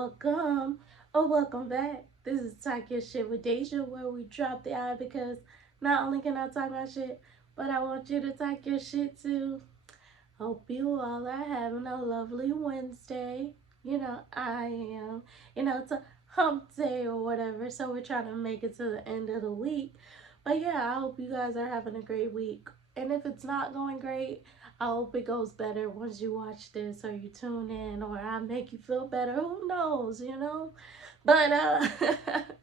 welcome or welcome back. This is Talk Your Shit with Deja, where we drop the I because not only can I talk my shit, but I want you to talk your shit too. Hope you all are having a lovely Wednesday. I am. It's a hump day or whatever, so we're trying to make it to the end of the week. But yeah, I hope you guys are having a great week. And if it's not going great, I hope it goes better once you watch this or you tune in or I make you feel better. Who knows? But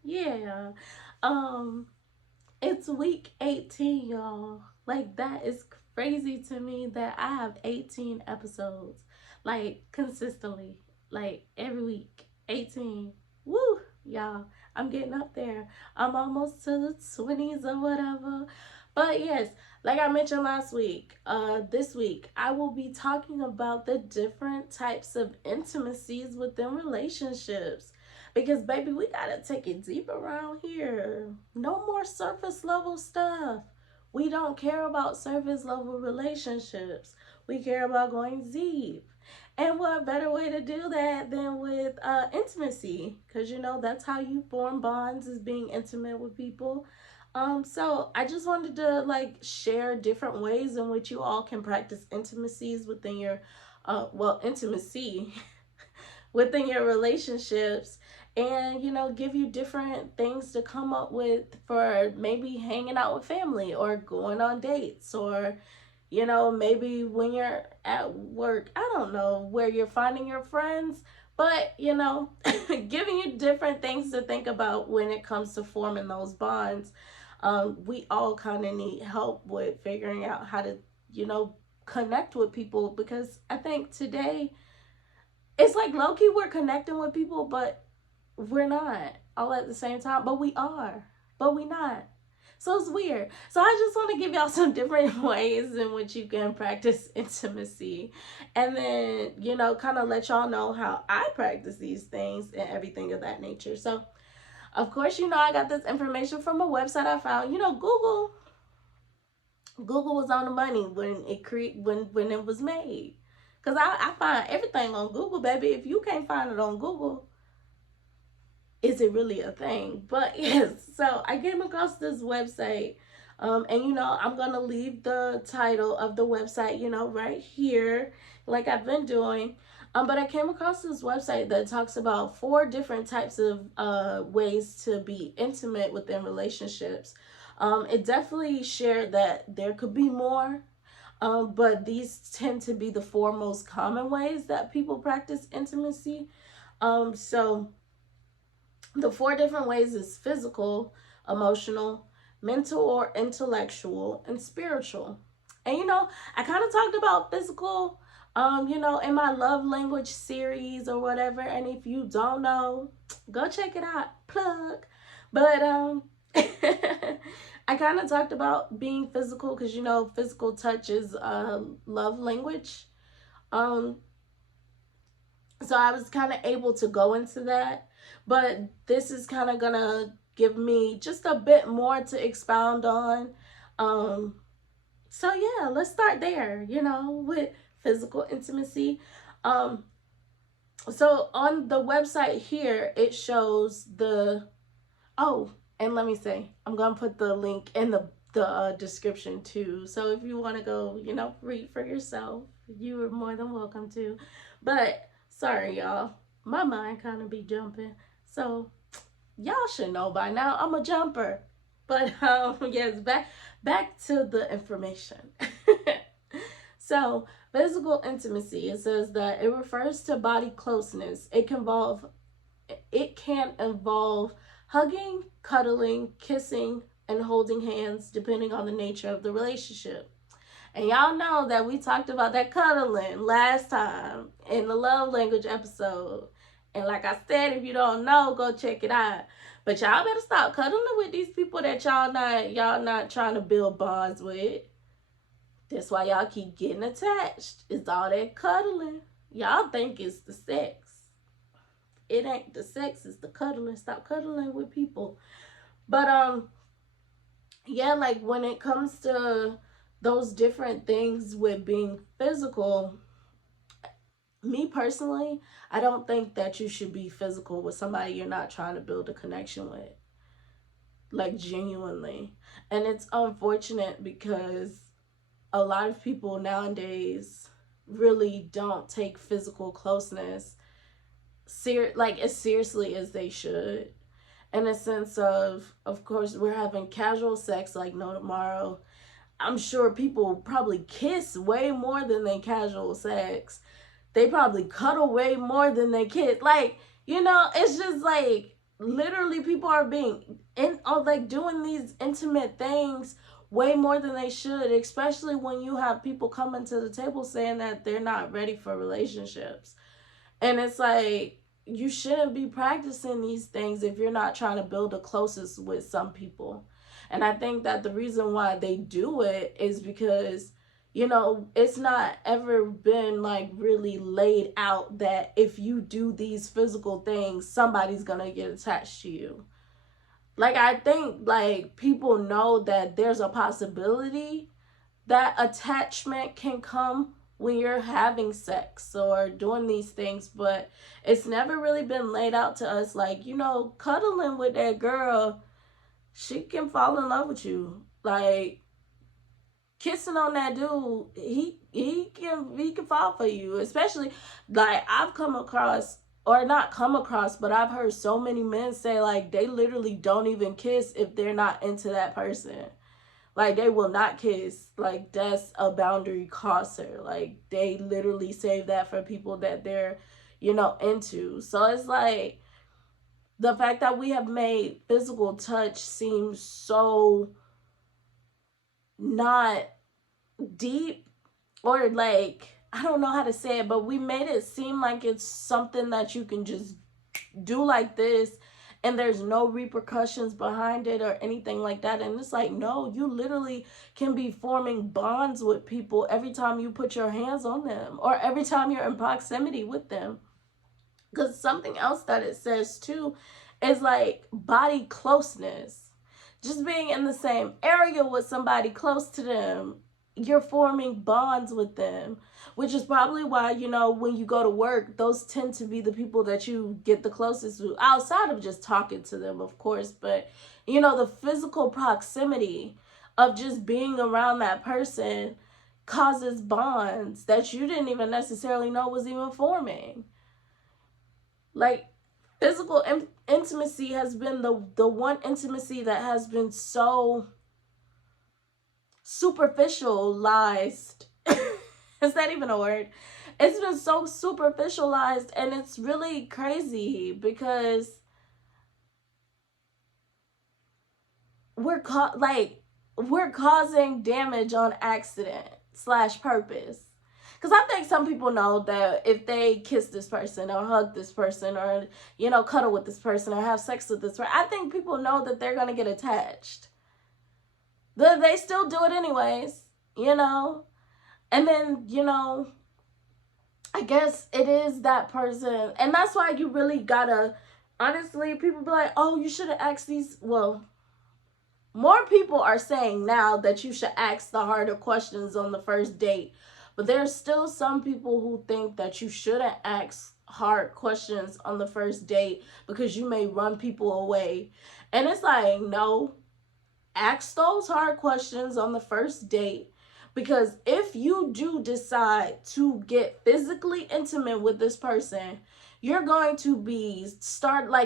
yeah. Um it's week 18, y'all. Like, that is crazy to me that I have 18 episodes, like, consistently, like, every week. 18. Woo, y'all. I'm getting up there. I'm almost to the 20s or whatever. But yes, like I mentioned last week, this week, I will be talking about the different types of intimacies within relationships. Because, baby, we gotta take it deep around here. No more surface level stuff. We don't care about surface level relationships. We care about going deep. And what better way to do that than with intimacy? Because, that's how you form bonds, is being intimate with people. So I just wanted to share different ways in which you all can practice intimacies within your, intimacy within your relationships, and give you different things to come up with for maybe hanging out with family or going on dates, or maybe when you're at work, I don't know where you're finding your friends, but giving you different things to think about when it comes to forming those bonds. We all kind of need help with figuring out how to connect with people, because I think today it's like low-key we're connecting with people, but we're not all at the same time. But we are, but we not. So it's weird. So I just want to give y'all some different ways in which you can practice intimacy, and then kind of let y'all know how I practice these things and everything of that nature. So of course, I got this information from a website I found. Google was on the money when when it was made. Cause I find everything on Google, baby. If you can't find it on Google, is it really a thing? But yes, so I came across this website, and I'm gonna leave the title of the website, right here, like I've been doing. But I came across this website that talks about 4 different types of ways to be intimate within relationships. It definitely shared that there could be more, but these tend to be the 4 most common ways that people practice intimacy. So the 4 different ways is physical, emotional, mental or intellectual, and spiritual. And I kind of talked about physical, in my love language series or whatever. And if you don't know, go check it out. Plug. But I kind of talked about being physical because physical touch is love language. Um, so I was kind of able to go into that, but this is kind of gonna give me just a bit more to expound on. Um, so yeah, let's start there. With physical intimacy. Um, so on the website here, it shows the oh, and let me say, I'm gonna put the link in the description too. So if you want to go, read for yourself, you are more than welcome to. But sorry, y'all, my mind kind of be jumping. So y'all should know by now I'm a jumper. But yes, back to the information. So physical intimacy, it says that it refers to body closeness. It can involve hugging, cuddling, kissing, and holding hands, depending on the nature of the relationship. And y'all know that we talked about that cuddling last time in the love language episode. And like I said, if you don't know, go check it out. But y'all better stop cuddling with these people that y'all not trying to build bonds with. That's why y'all keep getting attached. It's all that cuddling. Y'all think it's the sex. It ain't the sex, it's the cuddling. Stop cuddling with people. But yeah, like when it comes to those different things with being physical, me personally, I don't think that you should be physical with somebody you're not trying to build a connection with, like genuinely. And it's unfortunate because a lot of people nowadays really don't take physical closeness like as seriously as they should. In a sense of course, we're having casual sex like no tomorrow. I'm sure people probably kiss way more than they casual sex. They probably cuddle way more than they kiss. Like, it's just like literally people are being like doing these intimate things way more than they should, especially when you have people coming to the table saying that they're not ready for relationships. And it's like you shouldn't be practicing these things if you're not trying to build a closeness with some people. And I think that the reason why they do it is because, it's not ever been like really laid out that if you do these physical things, somebody's gonna get attached to you. Like, I think like people know that there's a possibility that attachment can come when you're having sex or doing these things, but it's never really been laid out to us like, cuddling with that girl, she can fall in love with you. Like, kissing on that dude, he can fall for you. Especially like I've come across, or not come across, but I've heard so many men say like they literally don't even kiss if they're not into that person. Like, they will not kiss. Like, that's a boundary crosser. Like, they literally save that for people that they're, into. So it's like the fact that we have made physical touch seem so not deep, or like, I don't know how to say it, but we made it seem like it's something that you can just do like this and there's no repercussions behind it or anything like that. And it's like, no, you literally can be forming bonds with people every time you put your hands on them or every time you're in proximity with them. Because something else that it says too is like body closeness. Just being in the same area with somebody close to them, you're forming bonds with them, which is probably why, when you go to work, those tend to be the people that you get the closest to, outside of just talking to them, of course. But, the physical proximity of just being around that person causes bonds that you didn't even necessarily know was even forming. Like, physical intimacy has been the one intimacy that has been so superficialized. Is that even a word? It's been so superficialized, and it's really crazy because we're causing damage on accident / purpose. Because I think some people know that if they kiss this person or hug this person or, cuddle with this person or have sex with this person, I think people know that they're going to get attached. They still do it anyways, And then, I guess it is that person. And that's why you really gotta, honestly, people be like, oh, you should have asked these. Well, more people are saying now that you should ask the harder questions on the first date. But there's still some people who think that you shouldn't ask hard questions on the first date because you may run people away. And it's like, no, ask those hard questions on the first date. Because if you do decide to get physically intimate with this person, you're going to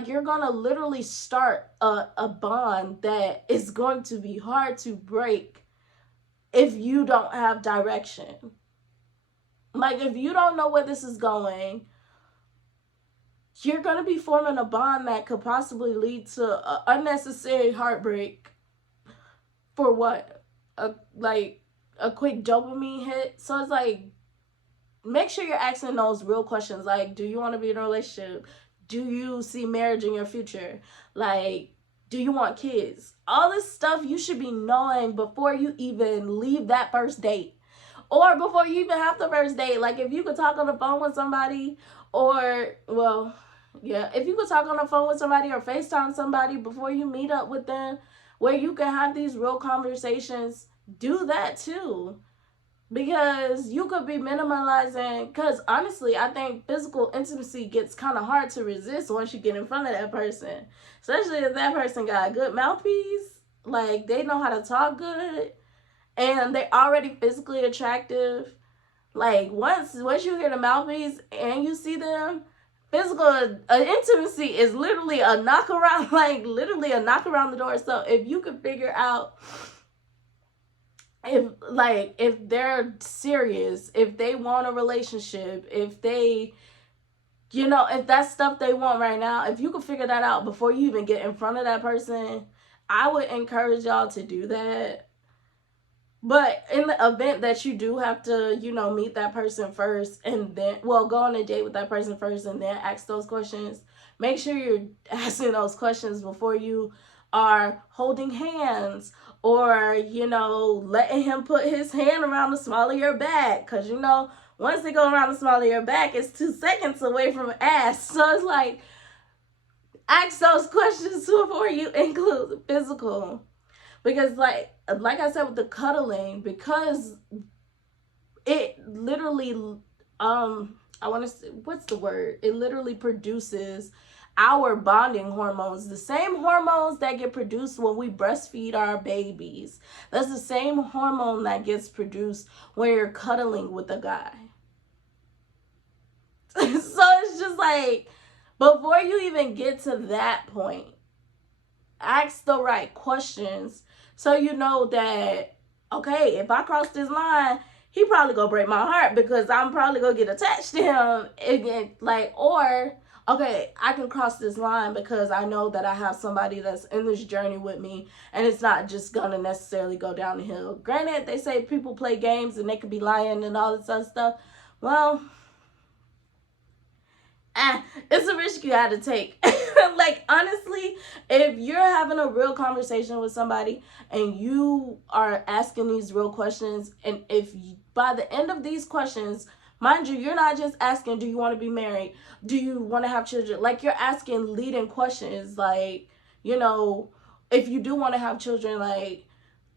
you're going to literally start a bond that is going to be hard to break if you don't have direction. Like, if you don't know where this is going, you're going to be forming a bond that could possibly lead to unnecessary heartbreak for what? A quick dopamine hit. So it's like, make sure you're asking those real questions. Like, do you want to be in a relationship? Do you see marriage in your future? Like, do you want kids? All this stuff you should be knowing before you even leave that first date. Or before you even have the first date. Like, if you could talk on the phone with somebody, or, well, yeah, if you could talk on the phone with somebody or FaceTime somebody before you meet up with them, where you can have these real conversations, do that too. Because you could be minimalizing, because honestly I think physical intimacy gets kind of hard to resist once you get in front of that person, especially if that person got a good mouthpiece, like they know how to talk good and they're already physically attractive. Like once you hear the mouthpiece and you see them, physical intimacy is literally a knock around, like literally a knock around the door. So if you could figure out if they're serious, if they want a relationship, if they, if that's stuff they want right now, if you can figure that out before you even get in front of that person, I would encourage y'all to do that. But in the event that you do have to, meet that person first and then, well, go on a date with that person first and then ask those questions, make sure you're asking those questions before you are holding hands or, letting him put his hand around the small of your back. Because, once they go around the small of your back, it's 2 seconds away from ass. So it's like, ask those questions before you include physical. Because like I said with the cuddling, because it literally I want to say, what's the word? It literally produces our bonding hormones, the same hormones that get produced when we breastfeed our babies. That's the same hormone that gets produced when you're cuddling with a guy. So it's just like, before you even get to that point, ask the right questions so you know that, okay, if I cross this line, he probably gonna break my heart because I'm probably gonna get attached to him again. Like, or okay, I can cross this line because I know that I have somebody that's in this journey with me and it's not just gonna necessarily go down the hill. Granted, they say people play games and they could be lying and all this other stuff. Well, it's a risk you had to take. Like, honestly, if you're having a real conversation with somebody and you are asking these real questions, and if you, by the end of these questions, mind you, you're not just asking, do you want to be married? Do you want to have children? Like, you're asking leading questions, like, if you do want to have children,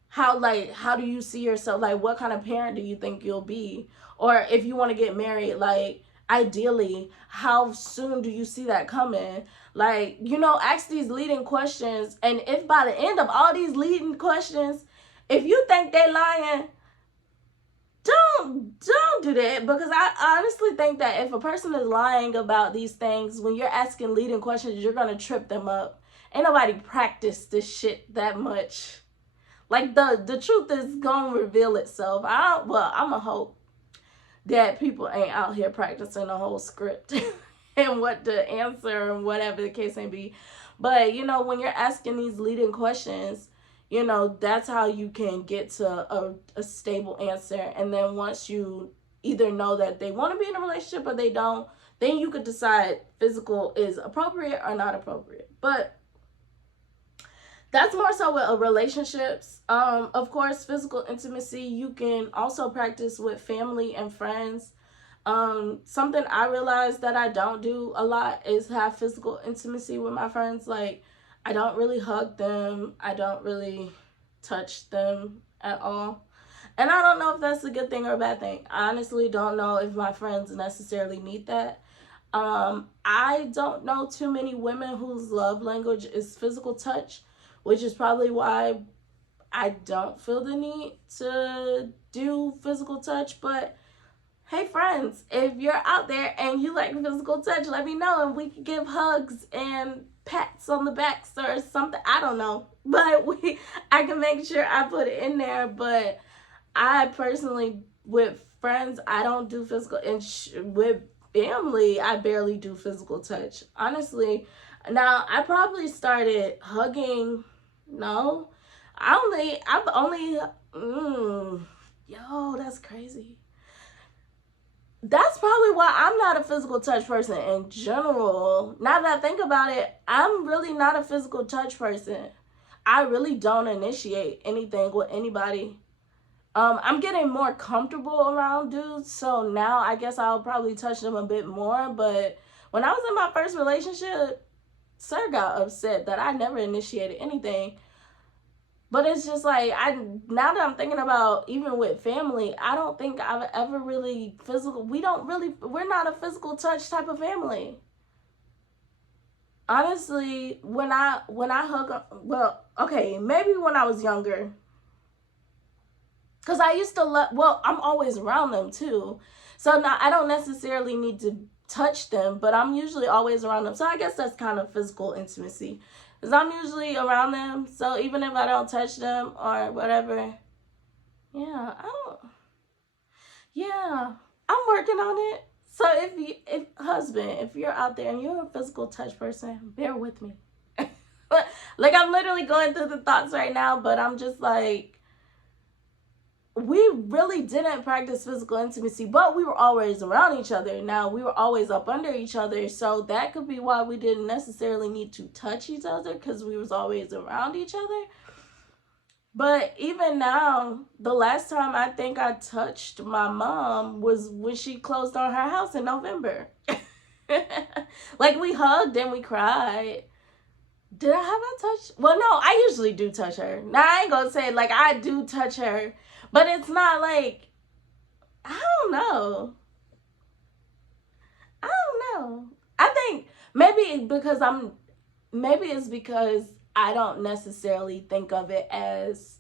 how do you see yourself? Like, what kind of parent do you think you'll be? Or if you want to get married, like, ideally, how soon do you see that coming? Like, ask these leading questions. And if by the end of all these leading questions, if you think they lying, don't do that. Because I honestly think that if a person is lying about these things, when you're asking leading questions, you're going to trip them up. Ain't nobody practice this shit that much. Like, the truth is gonna reveal itself. I'm a hope that people ain't out here practicing the whole script and what to answer and whatever the case may be. But, when you're asking these leading questions, that's how you can get to a stable answer. And then once you either know that they want to be in a relationship or they don't, then you could decide physical is appropriate or not appropriate. But that's more so with relationships. Of course, physical intimacy you can also practice with family and friends. Something I realized that I don't do a lot is have physical intimacy with my friends. Like, I don't really hug them. I don't really touch them at all. And I don't know if that's a good thing or a bad thing. I honestly don't know if my friends necessarily need that. I don't know too many women whose love language is physical touch, which is probably why I don't feel the need to do physical touch. But hey, friends, if you're out there and you like physical touch, let me know and we can give hugs and pats on the backs or something. I don't know, but I can make sure I put it in there. But I personally, with friends, I don't do physical, and with family, I barely do physical touch. Honestly, now I probably started hugging. No, I've only, yo, that's crazy. That's probably why I'm not a physical touch person in general. Now that I think about it, I'm really not a physical touch person. I really don't initiate anything with anybody. I'm getting more comfortable around dudes, so now I guess I'll probably touch them a bit more. But when I was in my first relationship, sir got upset that I never initiated anything. But it's just like, now that I'm thinking about, even with family, I don't think I've ever really we're not a physical touch type of family. Honestly, when I hug, well, okay, maybe when I was younger, because I used to love, well, I'm always around them too. So now I don't necessarily need to touch them, but I'm usually always around them. So I guess that's kind of physical intimacy. Because I'm usually around them. So even if I don't touch them or whatever, yeah, yeah, I'm working on it. So if husband, if you're out there and you're a physical touch person, bear with me. Like, I'm literally going through the thoughts right now, but I'm just like, we really didn't practice physical intimacy, but we were always around each other. Now, we were always up under each other, so that could be why we didn't necessarily need to touch each other, because we was always around each other. But even now, the last time I think I touched my mom was when she closed on her house in November. Like, we hugged and we cried. Did I have a touch? Well, no, I usually do touch her. Now, I ain't gonna say, like, I do touch her, but it's not like, I don't know. I don't know. I think maybe it's because I don't necessarily think of it as,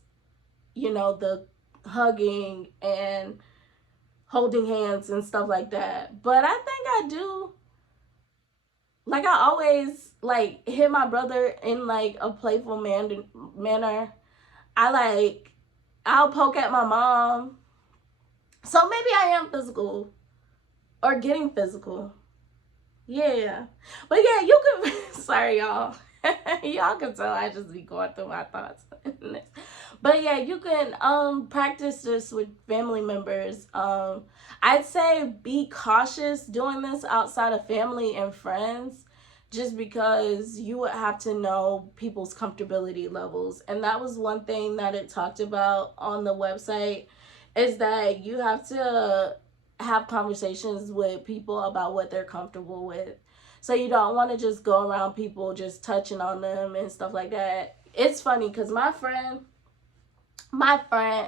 the hugging and holding hands and stuff like that. But I think I do. Like, I always, like, hit my brother in, like, a playful manner. I, like, I'll poke at my mom. So maybe I am physical or getting physical. Yeah. But yeah, you could, sorry, y'all. Y'all can tell I just be going through my thoughts. But yeah, you can practice this with family members. I'd say be cautious doing this outside of family and friends, just because you would have to know people's comfortability levels. And that was one thing that it talked about on the website, is that you have to have conversations with people about what they're comfortable with. So you don't want to just go around people just touching on them and stuff like that. It's funny because my friend,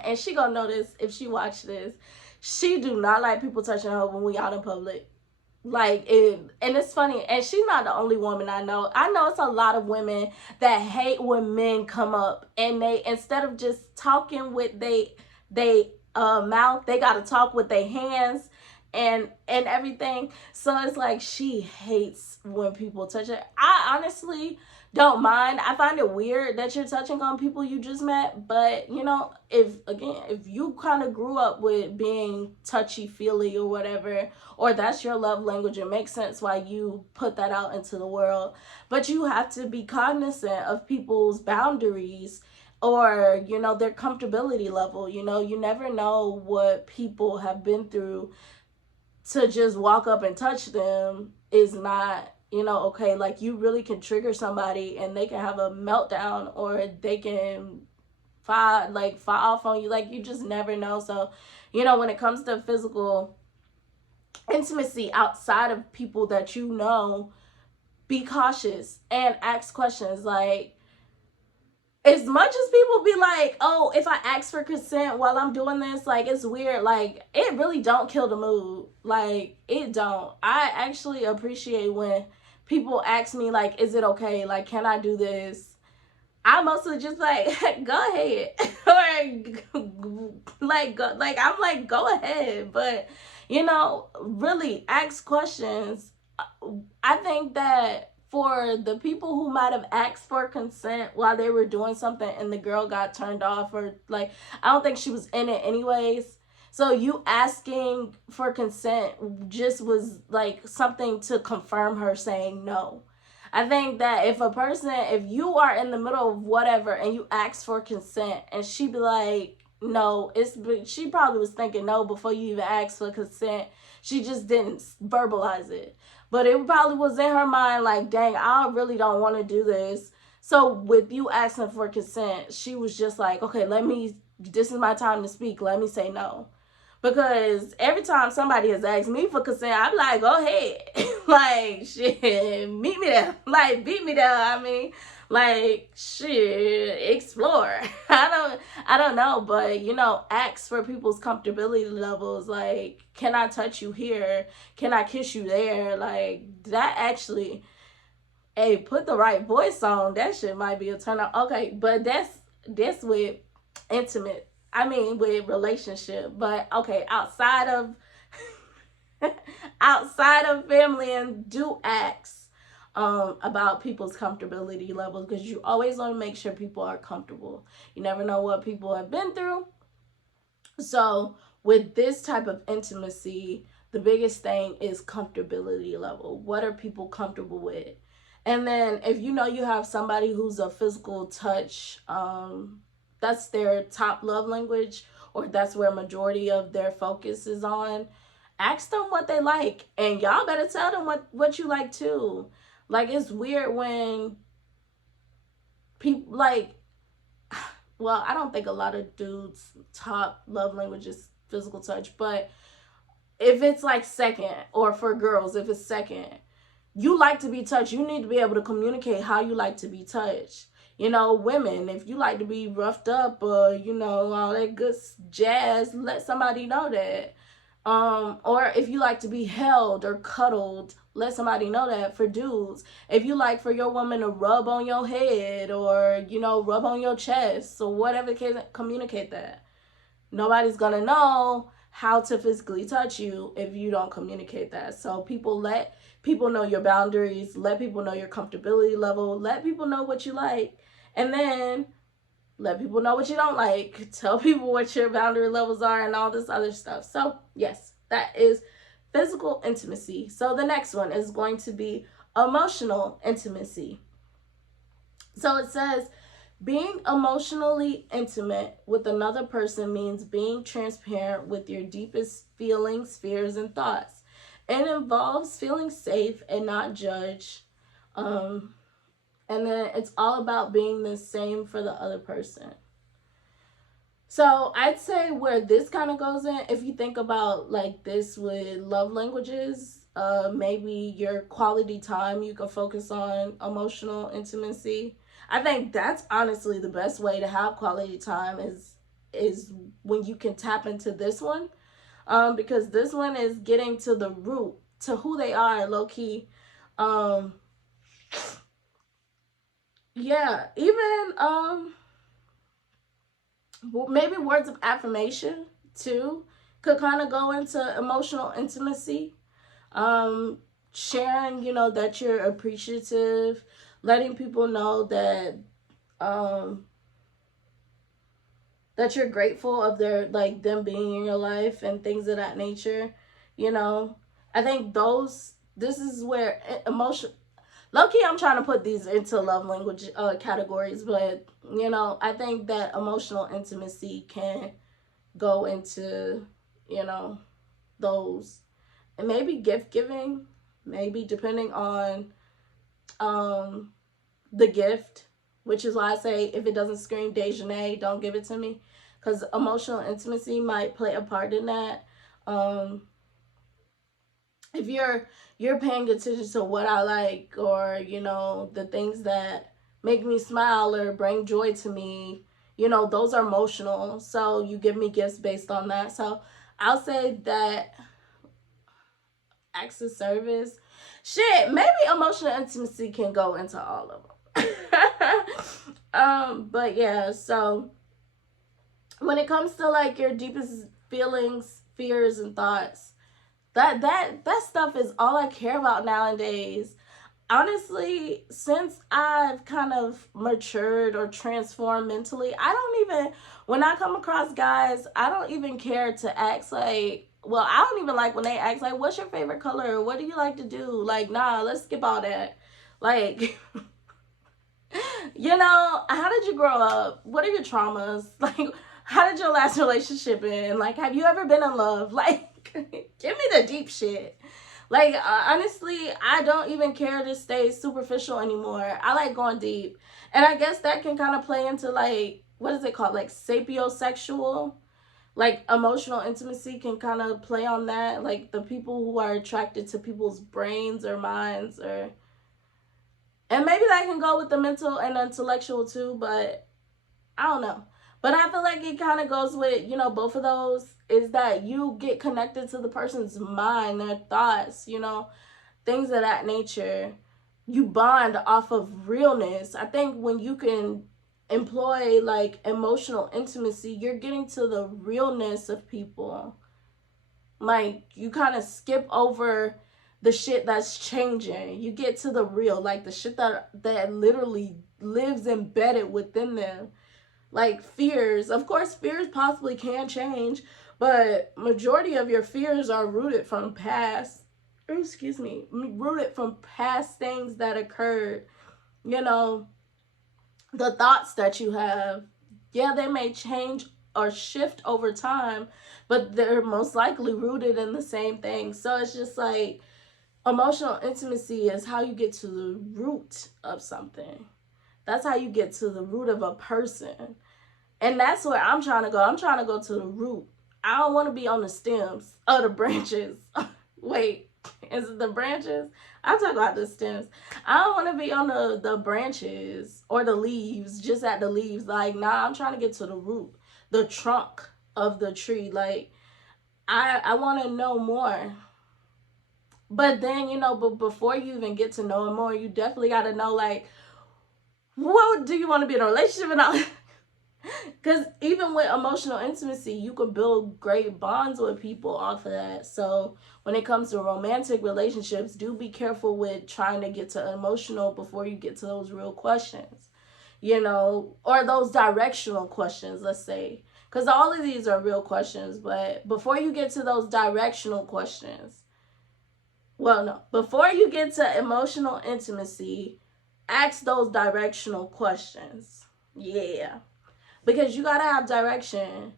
and she gonna notice if she watch this, she do not like people touching her when we out in public. Like, and it's funny, and she's not the only woman I know. I know it's a lot of women that hate when men come up and they, instead of just talking with they mouth, they gotta talk with their hands and everything. So it's like she hates when people touch her. I honestly don't mind. I find it weird that you're touching on people you just met, but if you kind of grew up with being touchy feely or whatever, or that's your love language, it makes sense why you put that out into the world. But you have to be cognizant of people's boundaries, or their comfortability level. You never know what people have been through. To just walk up and touch them is not, okay. Like, you really can trigger somebody and they can have a meltdown, or they can fall off on you. Like, you just never know. So, when it comes to physical intimacy outside of people that be cautious and ask questions. Like, as much as people be like, oh, if I ask for consent while I'm doing this, like, it's weird. Like, it really don't kill the mood. Like, it don't. I actually appreciate when people ask me, like, is it okay? Like, can I do this? I mostly just like, go ahead. Or I'm like, go ahead. But, really ask questions. I think that for the people who might have asked for consent while they were doing something and the girl got turned off, or like, I don't think she was in it anyways. So you asking for consent just was like something to confirm her saying no. I think that if you are in the middle of whatever and you ask for consent and she be like, no, she probably was thinking no before you even asked for consent. She just didn't verbalize it. But it probably was in her mind like, dang, I really don't want to do this. So with you asking for consent, she was just like, okay, this is my time to speak. Let me say no. Because every time somebody has asked me for consent, I'm like, go ahead. Like, shit, meet me there. Like, beat me there. I mean, like, shit, explore. I I don't know, but you know, ask for people's comfortability levels. Like, can I touch you here? Can I kiss you there? Like, that actually, hey, put the right voice on. That shit might be a turn on. Okay, but that's with intimate. I mean, with relationship. But okay, outside of outside of family, and do ask about people's comfortability levels, because you always want to make sure people are comfortable. You never know what people have been through. So with this type of intimacy, the biggest thing is comfortability level. What are people comfortable with? And then if you know you have somebody who's a physical touch, that's their top love language, or that's where majority of their focus is on, ask them what they like, and y'all better tell them what you like too. Like, it's weird when people like, well, I don't think a lot of dudes top love language is physical touch, but if it's like second, or for girls if it's second, you like to be touched, you need to be able to communicate how you like to be touched. You know, women, if you like to be roughed up, or you know, all that good jazz, let somebody know that. Or if you like to be held or cuddled, let somebody know that. For dudes, if you like for your woman to rub on your head, or you know, rub on your chest, or whatever the case, communicate that. Nobody's gonna know how to physically touch you if you don't communicate that. So people, let people know your boundaries, let people know your comfortability level, let people know what you like, and then let people know what you don't like. Tell people what your boundary levels are and all this other stuff. So yes, that is physical intimacy. So the next one is going to be emotional intimacy. So it says, being emotionally intimate with another person means being transparent with your deepest feelings, fears, and thoughts. It involves feeling safe and not judged. Um, and then it's all about being the same for the other person. So I'd say where this kind of goes in, if you think about like this with love languages, maybe your quality time, you can focus on emotional intimacy. I think that's honestly the best way to have quality time is when you can tap into this one, because this one is getting to the root, to who they are, low key. Um, yeah, even maybe words of affirmation too could kind of go into emotional intimacy. um Sharing, you know, that you're appreciative, letting people know um that you're grateful of their, like, them being in your life and things of that nature. You know, I think those, this is where emotion, low key, I'm trying to put these into love language categories, but you know, I think that emotional intimacy can go into, you know, those. And maybe gift giving, maybe depending on um the gift, which is why I say if it doesn't scream Dejanay, don't give it to me, because emotional intimacy might play a part in that. um if you're paying attention to what I like, or you know, the things that make me smile or bring joy to me, you know, those are emotional, so you give me gifts based on that. So I'll say that acts of service, shit, maybe emotional intimacy can go into all of them. But yeah, so when it comes to like your deepest feelings, fears, and thoughts, that stuff is all I care about nowadays. Honestly, since I've kind of matured or transformed mentally, I don't even, when I come across guys, I don't even care to ask, like, well, I don't even like when they ask, like, what's your favorite color? What do you like to do? Like, nah, let's skip all that. Like, you know, how did you grow up? What are your traumas? Like, how did your last relationship end? Like, have you ever been in love? Like, give me the deep shit. Like, honestly, I don't even care to stay superficial anymore. I like going deep. And I guess that can kind of play into, like, what is it called? Like, sapiosexual. Like, emotional intimacy can kind of play on that. Like, the people who are attracted to people's brains or minds, or. And maybe that can go with the mental and intellectual too, but I don't know. But I feel like it kind of goes with, both of those, is that you get connected to the person's mind, their thoughts, things of that nature. You bond off of realness. I think when you can employ like emotional intimacy, you're getting to the realness of people. Like, you kind of skip over the shit that's changing. You get to the real, like the shit that literally lives embedded within them. Like fears. Of course, fears possibly can change, but majority of your fears are rooted from past, rooted from past things that occurred. You know, the thoughts that you have, yeah, they may change or shift over time, but they're most likely rooted in the same thing. So it's just like emotional intimacy is how you get to the root of something. That's how you get to the root of a person. And that's where I'm trying to go. I'm trying to go to the root. I don't want to be on the stems or the branches. Wait, is it the branches? I'm talking about the stems. I don't want to be on the branches or the leaves, just at the leaves. Like, nah, I'm trying to get to the root, the trunk of the tree. Like, I want to know more. But then, but before you even get to know more, you definitely got to know, like, what do you want to be in a relationship and all? Because even with emotional intimacy, you can build great bonds with people off of that. So when it comes to romantic relationships, do be careful with trying to get to emotional before you get to those real questions, or those directional questions, let's say. Because all of these are real questions, but before you get to those directional questions, well, no, before you get to emotional intimacy, ask those directional questions. Yeah. Because you gotta have direction.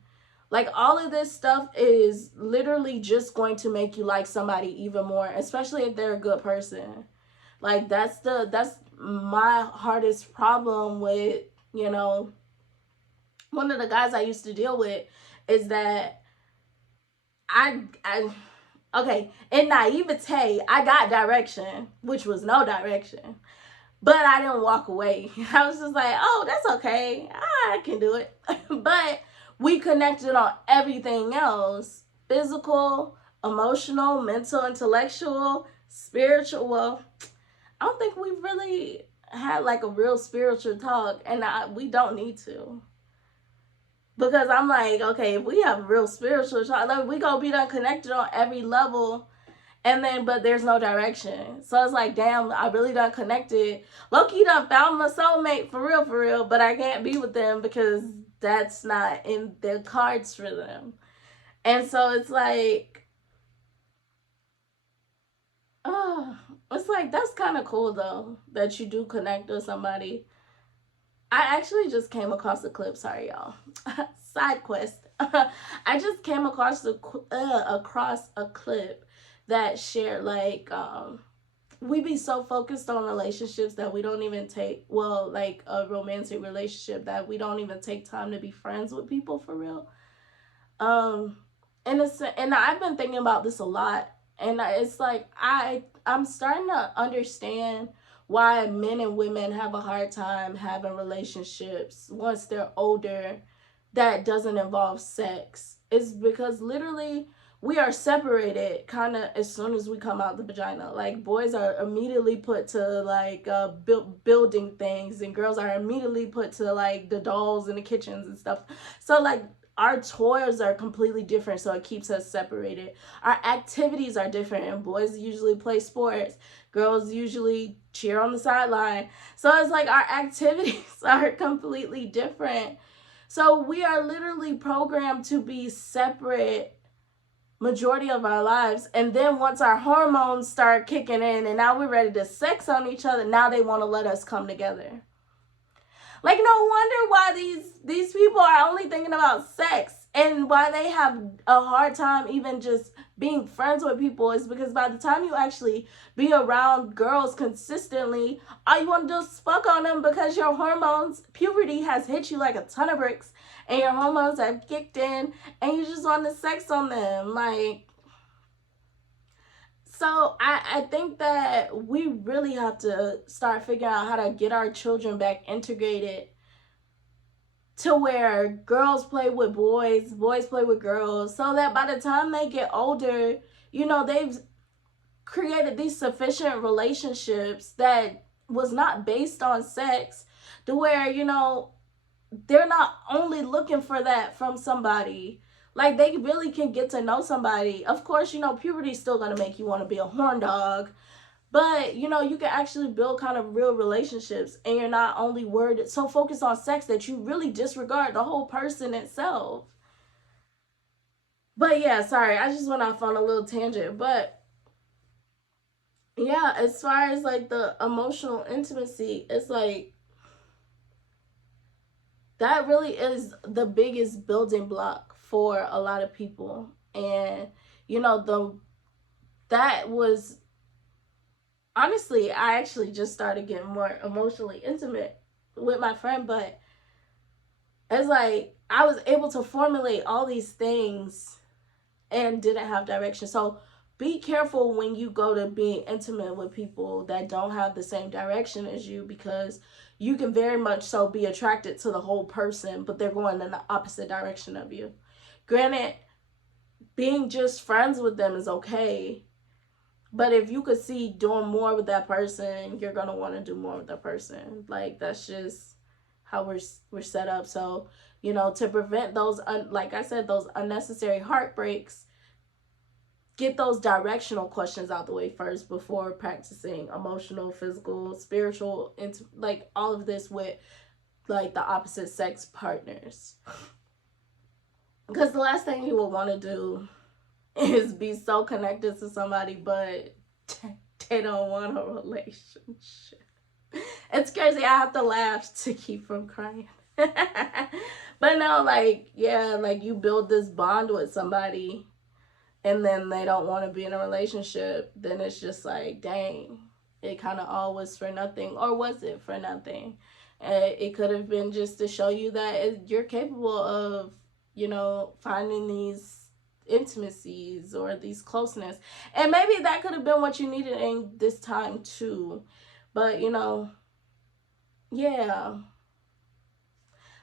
Like, all of this stuff is literally just going to make you like somebody even more, especially if they're a good person. Like, that's my hardest problem with, one of the guys I used to deal with, is that I okay, in naivete, I got direction, which was no direction. But I didn't walk away. I was just like, oh, that's okay. I can do it. But we connected on everything else: physical, emotional, mental, intellectual, spiritual. Well, I don't think we really had like a real spiritual talk, and we don't need to. Because I'm like, okay, if we have a real spiritual talk, like, we gonna be done connected on every level, and then, but there's no direction. So it's like, damn, I really done connected. Low-key done found my soulmate for real, but I can't be with them because that's not in their cards for them. And so it's like, oh, it's like, that's kind of cool though, that you do connect with somebody. I actually just came across a clip. Sorry, y'all. Side quest. I just came across a clip that shared, like, we be so focused on relationships that we don't even take, well, like a romantic relationship, that we don't even take time to be friends with people for real. And I've been thinking about this a lot, and it's like, I'm starting to understand why men and women have a hard time having relationships once they're older that doesn't involve sex. It's because literally we are separated kind of as soon as we come out the vagina. Like, boys are immediately put to like building things, and girls are immediately put to like the dolls in the kitchens and stuff. So like, our toys are completely different, so it keeps us separated. Our activities are different, and boys usually play sports, girls usually cheer on the sideline. So it's like, our activities are completely different. So we are literally programmed to be separate majority of our lives, and then once our hormones start kicking in and now we're ready to sex on each other, now they want to let us come together. Like, no wonder why these people are only thinking about sex, and why they have a hard time even just being friends with people, is because by the time you actually be around girls consistently, all you want to do is fuck on them, because your hormones, puberty has hit you like a ton of bricks, and your hormones have kicked in, and you just want to sex on them. Like, so I think that we really have to start figuring out how to get our children back integrated to where girls play with boys, boys play with girls, so that by the time they get older, you know, they've created these sufficient relationships that was not based on sex, to where, you know, they're not only looking for that from somebody. Like, they really can get to know somebody. Of course, you know, puberty's still gonna make you want to be a horn dog, but you know, you can actually build kind of real relationships, and you're not only worried, so focused on sex that you really disregard the whole person itself. But yeah, sorry, I just went off on a little tangent. But yeah, as far as like the emotional intimacy, it's like that really is the biggest building block for a lot of people. And you know, that was, honestly, I actually just started getting more emotionally intimate with my friend, but it's like I was able to formulate all these things and didn't have direction. So be careful when you go to being intimate with people that don't have the same direction as you, because you can very much so be attracted to the whole person, but they're going in the opposite direction of you. Granted, being just friends with them is okay, but if you could see doing more with that person, you're gonna want to do more with that person. Like, that's just how we're set up. So, you know, to prevent those, like I said, those unnecessary heartbreaks, get those directional questions out the way first before practicing emotional, physical, spiritual, like all of this with like the opposite sex partners. Because the last thing you will want to do is be so connected to somebody, but they don't want a relationship. It's crazy. I have to laugh to keep from crying. But no, like, yeah, like you build this bond with somebody and then they don't want to be in a relationship, then it's just like, dang, it kind of all was for nothing. Or was it for nothing? It could have been just to show you that you're capable of, you know, finding these intimacies or these closeness. And maybe that could have been what you needed in this time too. But, you know, yeah.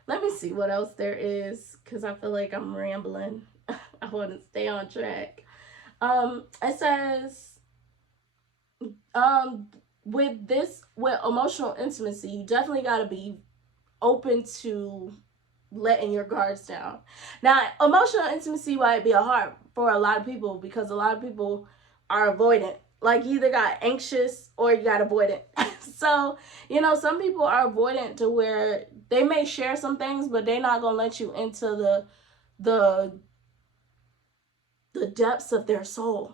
Let me see what else there is, because I feel like I'm rambling. I want to stay on track. It says, um, with emotional intimacy, you definitely got to be open to letting your guards down. Now, emotional intimacy might be a hard for a lot of people, because a lot of people are avoidant. Like, you either got anxious or you got avoidant. So, you know, some people are avoidant to where they may share some things, but they're not gonna let you into the the depths of their soul.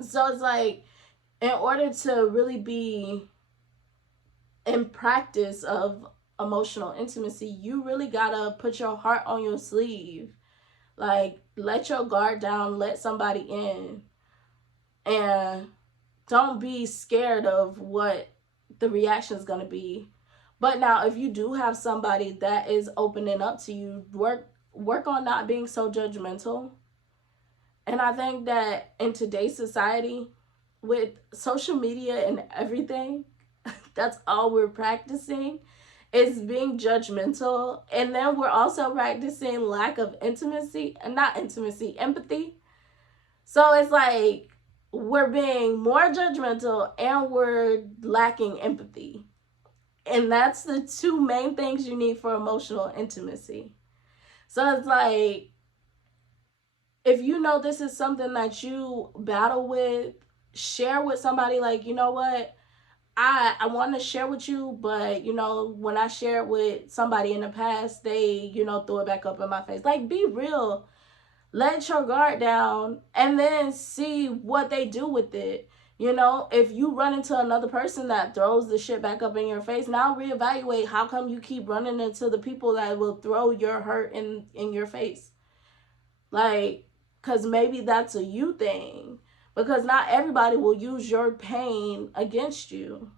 So it's like, in order to really be in practice of emotional intimacy, you really gotta put your heart on your sleeve. Like, let your guard down, let somebody in, and don't be scared of what the reaction is gonna be. But now, if you do have somebody that is opening up to you, work on not being so judgmental. And I think that in today's society, with social media and everything, that's all we're practicing is being judgmental. And then we're also practicing lack of intimacy, and not intimacy, empathy. So it's like we're being more judgmental and we're lacking empathy. And that's the two main things you need for emotional intimacy. So it's like, if you know this is something that you battle with, share with somebody. Like, you know what? I want to share with you, but you know, when I shared with somebody in the past, they, you know, threw it back up in my face. Like, be real. Let your guard down and then see what they do with it. You know, if you run into another person that throws the shit back up in your face, now reevaluate how come you keep running into the people that will throw your hurt in your face. Like, because maybe that's a you thing. Because not everybody will use your pain against you.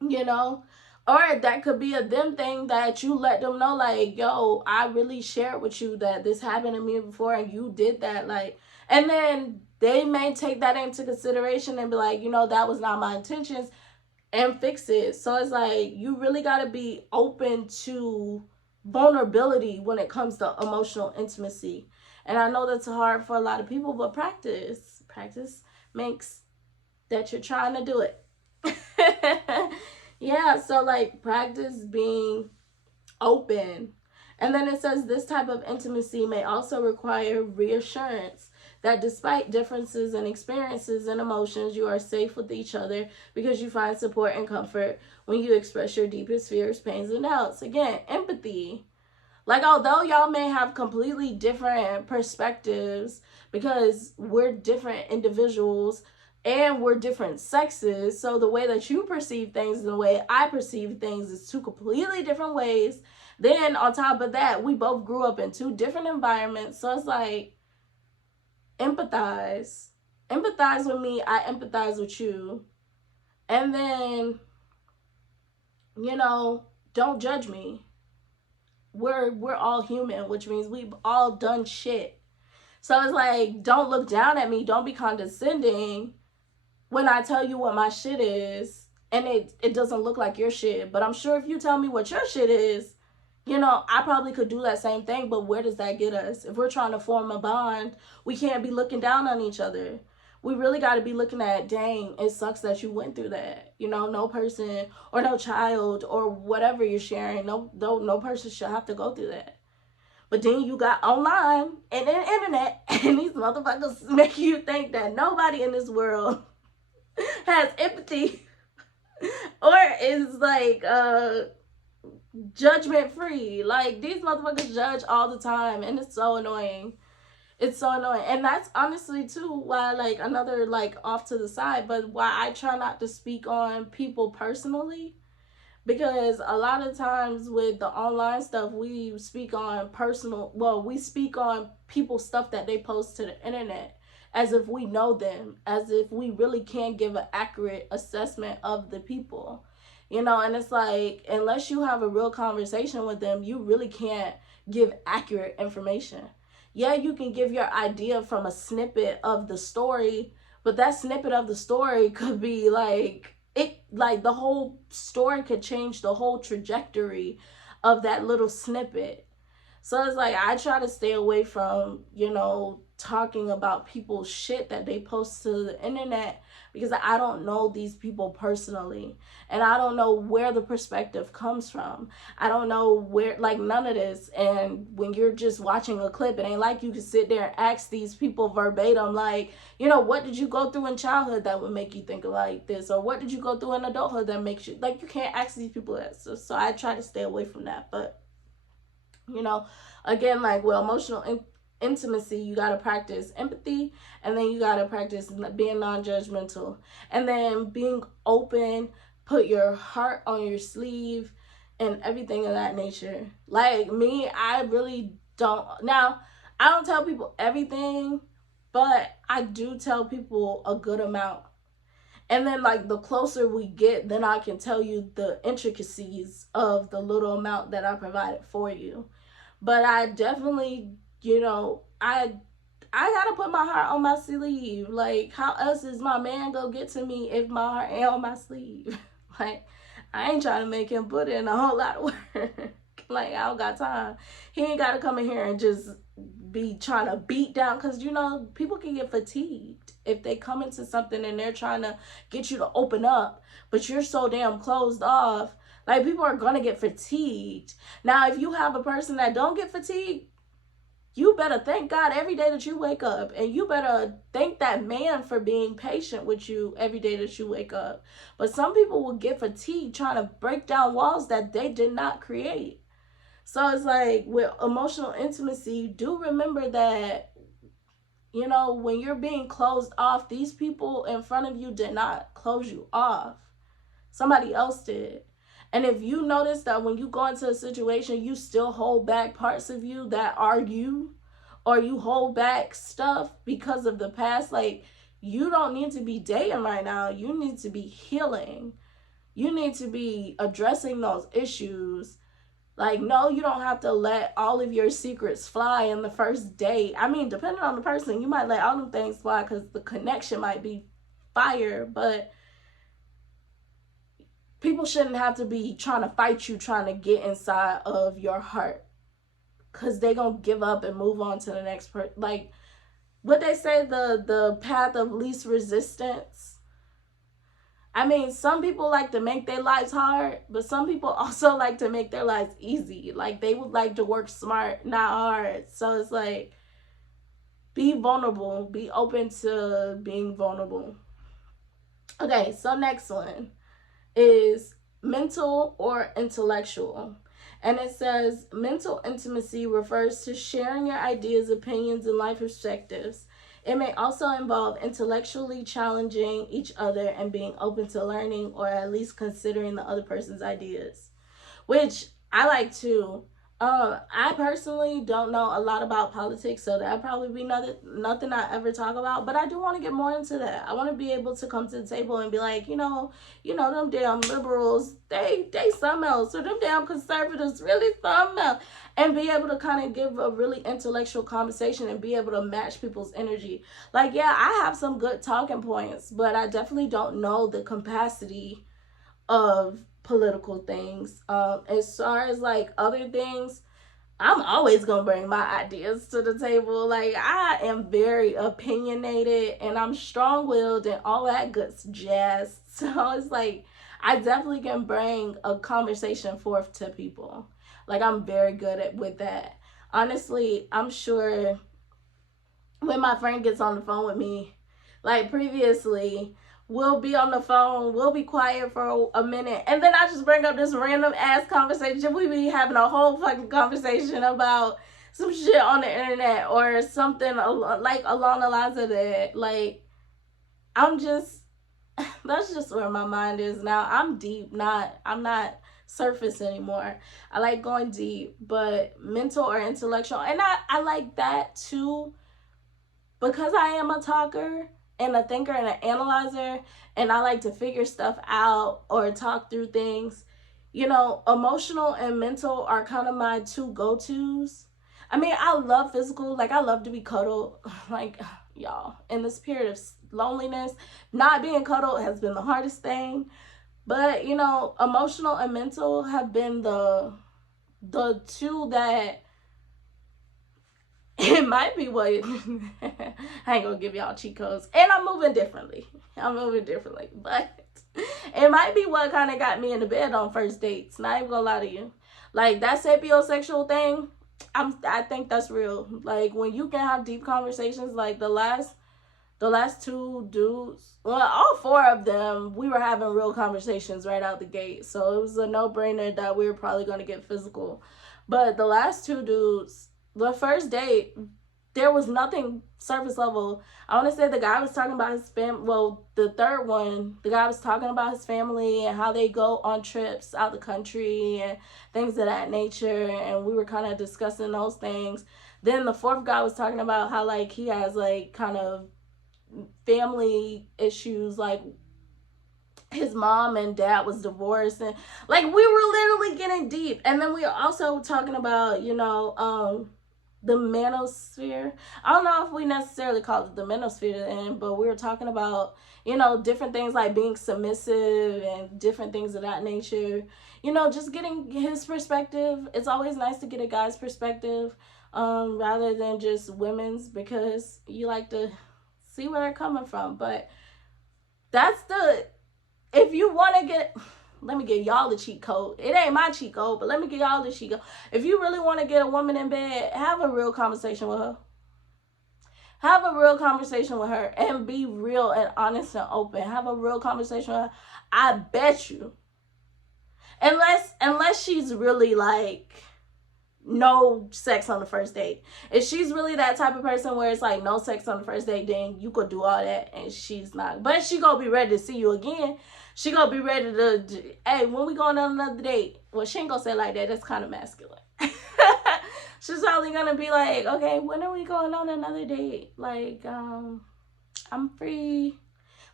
You know? Or that could be a them thing, that you let them know, like, yo, I really shared with you that this happened to me before and you did that. Like, and then they may take that into consideration and be like, you know, that was not my intentions. and fix it. So it's like you really got to be open to vulnerability when it comes to emotional intimacy. And I know that's hard for a lot of people, but practice makes that you're trying to do it. Yeah, so like practice being open. And then it says this type of intimacy may also require reassurance that despite differences in experiences and emotions, you are safe with each other because you find support and comfort when you express your deepest fears, pains, and doubts. Again, empathy. Like, although y'all may have completely different perspectives because we're different individuals and we're different sexes, so the way that you perceive things and the way I perceive things is two completely different ways. Then, on top of that, we both grew up in two different environments. So it's like, empathize. Empathize with me, I empathize with you. And then, you know, don't judge me. We're all human, which means we've all done shit. So it's like, don't look down at me, don't be condescending when I tell you what my shit is and it doesn't look like your shit. But I'm sure if you tell me what your shit is, you know, I probably could do that same thing, but where does that get us? If we're trying to form a bond, we can't be looking down on each other. We really got to be looking at, dang, it sucks that you went through that. You know, no person or no child or whatever you're sharing, no person should have to go through that. But then you got online and the internet, and these motherfuckers make you think that nobody in this world has empathy or is like judgment free. Like, these motherfuckers judge all the time, and it's so annoying. It's so annoying. And that's honestly too why, like, another, like, off to the side, but why I try not to speak on people personally, because a lot of times with the online stuff, we speak on we speak on people's stuff that they post to the internet as if we know them, as if we really can give an accurate assessment of the people, you know. And it's like, unless you have a real conversation with them, you really can't give accurate information. Yeah, you can give your idea from a snippet of the story, but that snippet of the story could be like, it, like, the whole story could change the whole trajectory of that little snippet. So it's like, I try to stay away from, you know, talking about people's shit that they post to the internet, because I don't know these people personally, and I don't know where the perspective comes from. I don't know where, like, none of this. And when you're just watching a clip, it ain't like you can sit there and ask these people verbatim, like, you know, what did you go through in childhood that would make you think like this, or what did you go through in adulthood that makes you, like, you can't ask these people that. So I try to stay away from that. But, you know, again, like, with emotional intimacy, you got to practice empathy, and then you got to practice being non-judgmental, and then being open, put your heart on your sleeve, and everything of that nature. Like me, I really don't, now I don't tell people everything, but I do tell people a good amount. And then, like, the closer we get, then I can tell you the intricacies of the little amount that I provided for you. But I definitely, you know, I gotta put my heart on my sleeve. Like, how else is my man gonna get to me if my heart ain't on my sleeve? Like, I ain't trying to make him put in a whole lot of work. Like, I don't got time. He ain't gotta come in here and just be trying to beat down, because, you know, people can get fatigued if they come into something and they're trying to get you to open up, but you're so damn closed off. Like, people are gonna get fatigued. Now, if you have a person that don't get fatigued, you better thank God every day that you wake up, and you better thank that man for being patient with you every day that you wake up. But some people will get fatigued trying to break down walls that they did not create. So it's like, with emotional intimacy, do remember that, you know, when you're being closed off, these people in front of you did not close you off. Somebody else did. And if you notice that when you go into a situation, you still hold back parts of you that are you, or you hold back stuff because of the past, like, you don't need to be dating right now. You need to be healing. You need to be addressing those issues. Like, no, you don't have to let all of your secrets fly in the first date. I mean, depending on the person, you might let all them things fly because the connection might be fire, but people shouldn't have to be trying to fight you, trying to get inside of your heart, because they gonna give up and move on to the next person. Like what they say, the path of least resistance. I mean, some people like to make their lives hard, but some people also like to make their lives easy. Like they would like to work smart, not hard. So it's like, be vulnerable, be open to being vulnerable. Okay, so next one is mental or intellectual. And it says mental intimacy refers to sharing your ideas, opinions, and life perspectives. It may also involve intellectually challenging each other and being open to learning or at least considering the other person's ideas, which I like too. I personally don't know a lot about politics, so that'd probably be nothing I ever talk about. But I do want to get more into that. I want to be able to come to the table and be like, them damn liberals, they something else, or them damn conservatives really something else, and be able to kind of give a really intellectual conversation and be able to match people's energy. Like, yeah, I have some good talking points, but I definitely don't know the capacity of political things. As far as like other things, I'm always gonna bring my ideas to the table. Like I am very opinionated and I'm strong willed and all that good jazz. So it's like I definitely can bring a conversation forth to people. Like I'm very good at with that. Honestly, I'm sure when my friend gets on the phone with me, like previously, we'll be on the phone, we'll be quiet for a minute, and then I just bring up this random ass conversation. We be having a whole fucking conversation about some shit on the internet or something like along the lines of that. Like, I'm just, that's just where my mind is now. I'm deep, I'm not surface anymore. I like going deep, but mental or intellectual, and I like that too, because I am a talker and a thinker and an analyzer, and I like to figure stuff out or talk through things. Emotional and mental are kind of my two go-tos. I mean, I love physical, like I love to be cuddled. Like, y'all, in this period of loneliness, not being cuddled has been the hardest thing. But, emotional and mental have been the two that it might be what I ain't gonna give y'all cheat codes. And I'm moving differently. But it might be what kind of got me in the bed on first dates. Not even gonna lie to you. Like that sapiosexual thing, I think that's real. Like when you can have deep conversations, like the last two dudes, well, all four of them, we were having real conversations right out the gate. So it was a no-brainer that we were probably gonna get physical. But the last two dudes, the first date, there was nothing surface level. I want to say the guy was talking about his family. Well, the third one, the guy was talking about his family and how they go on trips out the country and things of that nature. And we were kind of discussing those things. Then the fourth guy was talking about how like he has like kind of family issues, like his mom and dad was divorced, and like we were literally getting deep. And then we were also talking about the manosphere. I don't know if we necessarily called it the manosphere then, but we were talking about, different things like being submissive and different things of that nature. Just getting his perspective. It's always nice to get a guy's perspective, rather than just women's, because you like to see where they're coming from. But that's if you want to get, let me give y'all the cheat code. It ain't my cheat code, but let me give y'all the cheat code. If you really want to get a woman in bed, have a real conversation with her. Have a real conversation with her and be real and honest and open. Have a real conversation with her. I bet you, unless she's really like no sex on the first date. If she's really that type of person where it's like no sex on the first date, then you could do all that and she's not. But she gonna be ready to see you again. She gonna be ready to, hey, when we going on another date? Well, she ain't gonna say it like that. That's kind of masculine. She's probably gonna be like, okay, when are we going on another date? Like, I'm free.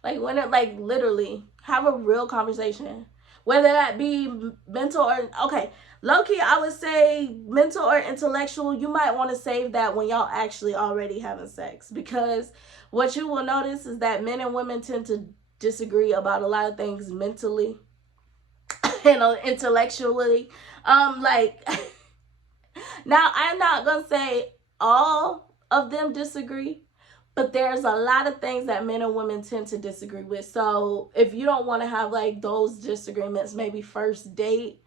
Like when it, like literally have a real conversation, whether that be mental or, okay, low-key, I would say mental or intellectual. You might want to save that when y'all actually already having sex, because what you will notice is that men and women tend to disagree about a lot of things mentally. you know, intellectually. Like, now I'm not gonna say all of them disagree, but there's a lot of things that men and women tend to disagree with. So if you don't want to have like those disagreements, maybe first date,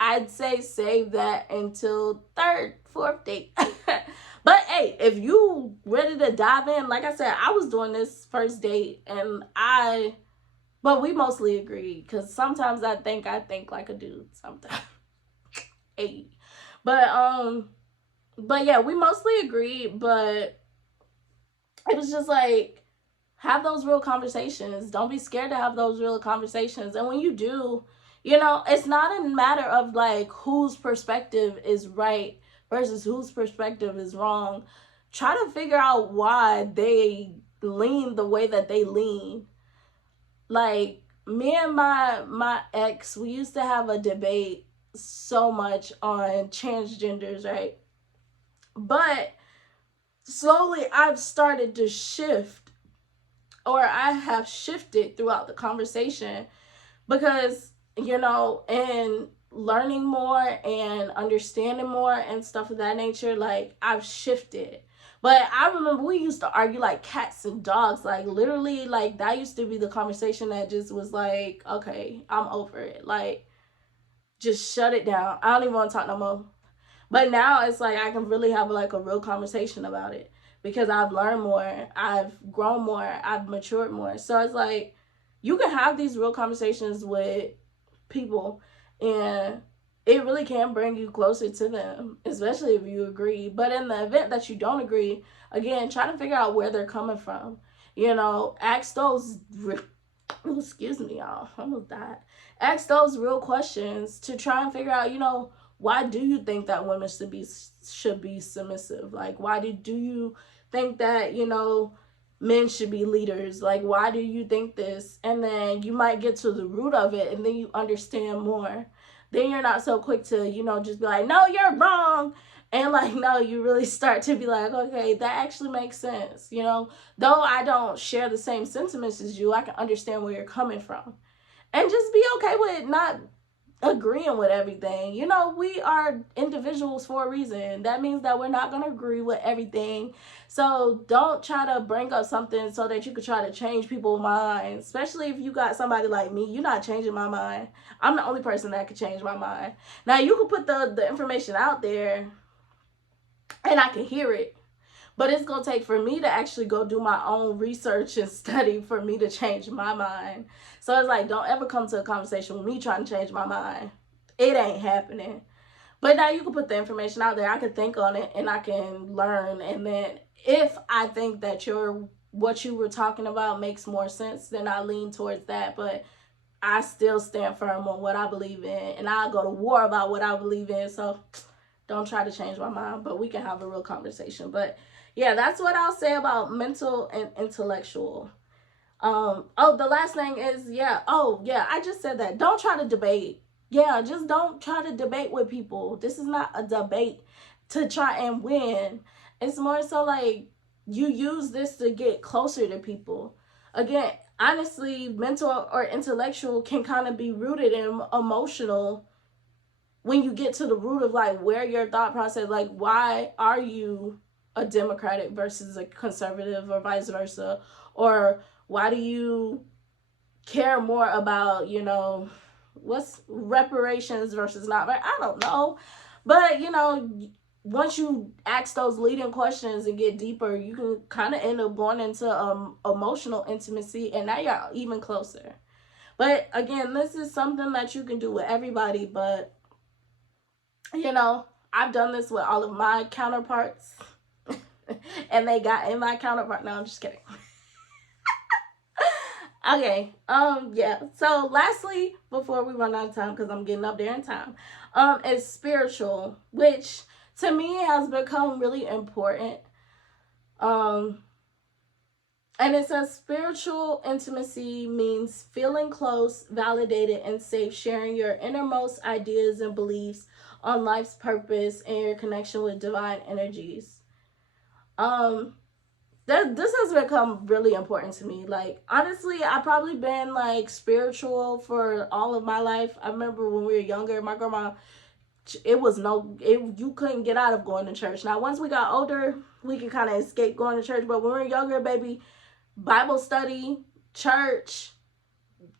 I'd say save that until third, fourth date. But hey, if you ready to dive in, like I said, I was doing this first date, and but we mostly agreed because sometimes I think like a dude. Sometimes, hey, but but yeah, we mostly agreed. But it was just like, have those real conversations. Don't be scared to have those real conversations. And when you do, you know, it's not a matter of like whose perspective is right versus whose perspective is wrong. Try to figure out why they lean the way that they lean. Like, me and my ex, we used to have a debate so much on transgenders, right? But slowly I've started to shift, or I have shifted throughout the conversation, because, you know, and learning more and understanding more and stuff of that nature, like, I've shifted. But I remember we used to argue like cats and dogs, like literally, like that used to be the conversation that just was like, okay, I'm over it, like, just shut it down, I don't even want to talk no more. But now it's like I can really have like a real conversation about it, because I've learned more, I've grown more, I've matured more. So it's like you can have these real conversations with people, and it really can bring you closer to them, especially if you agree. But in the event that you don't agree, again, try to figure out where they're coming from. You know, ask those oh, excuse me, y'all, I almost died. Ask those real questions to try and figure out, you know, why do you think that women should be submissive? Like, why do you think that, you know, men should be leaders? Like, why do you think this? And then you might get to the root of it, and then you understand more. Then you're not so quick to, you know, just be like, no, you're wrong. And like, no, you really start to be like, okay, that actually makes sense. You know, though I don't share the same sentiments as you, I can understand where you're coming from. And just be okay with not agreeing with everything. You know, we are individuals for a reason. That means that we're not going to agree with everything. So don't try to bring up something so that you could try to change people's minds, especially if you got somebody like me. You're not changing my mind. I'm the only person that could change my mind. Now, you can put the information out there and I can hear it, but it's going to take for me to actually go do my own research and study for me to change my mind. So it's like, don't ever come to a conversation with me trying to change my mind. It ain't happening. But now you can put the information out there. I can think on it and I can learn. And then if I think that what you were talking about makes more sense, then I lean towards that. But I still stand firm on what I believe in, and I'll go to war about what I believe in. So don't try to change my mind, but we can have a real conversation. But yeah, that's what I'll say about mental and intellectual. Oh, the last thing is, yeah, oh yeah, I just said that. Don't try to debate. Yeah, just don't try to debate with people. This is not a debate to try and win. It's more so like you use this to get closer to people. Again, honestly, mental or intellectual can kind of be rooted in emotional when you get to the root of like where your thought process, like, why are you a Democratic versus a conservative, or vice versa? Or why do you care more about, you know, what's reparations versus not? I don't know. But, you know, once you ask those leading questions and get deeper, you can kind of end up going into emotional intimacy, and now you're even closer. But again, this is something that you can do with everybody. But, you know, I've done this with all of my counterparts, and they got in my counterpart. No, I'm just kidding. Okay. Yeah. So lastly, before we run out of time, because I'm getting up there in time, is spiritual, which to me has become really important. Um, and it says spiritual intimacy means feeling close, validated, and safe, sharing your innermost ideas and beliefs on life's purpose and your connection with divine energies. Um, this has become really important to me. Like, honestly, I've probably been like spiritual for all of my life. I remember when we were younger, my grandma, it was no, you couldn't get out of going to church. Now, once we got older, we could kind of escape going to church. But when we were younger, baby, Bible study, church,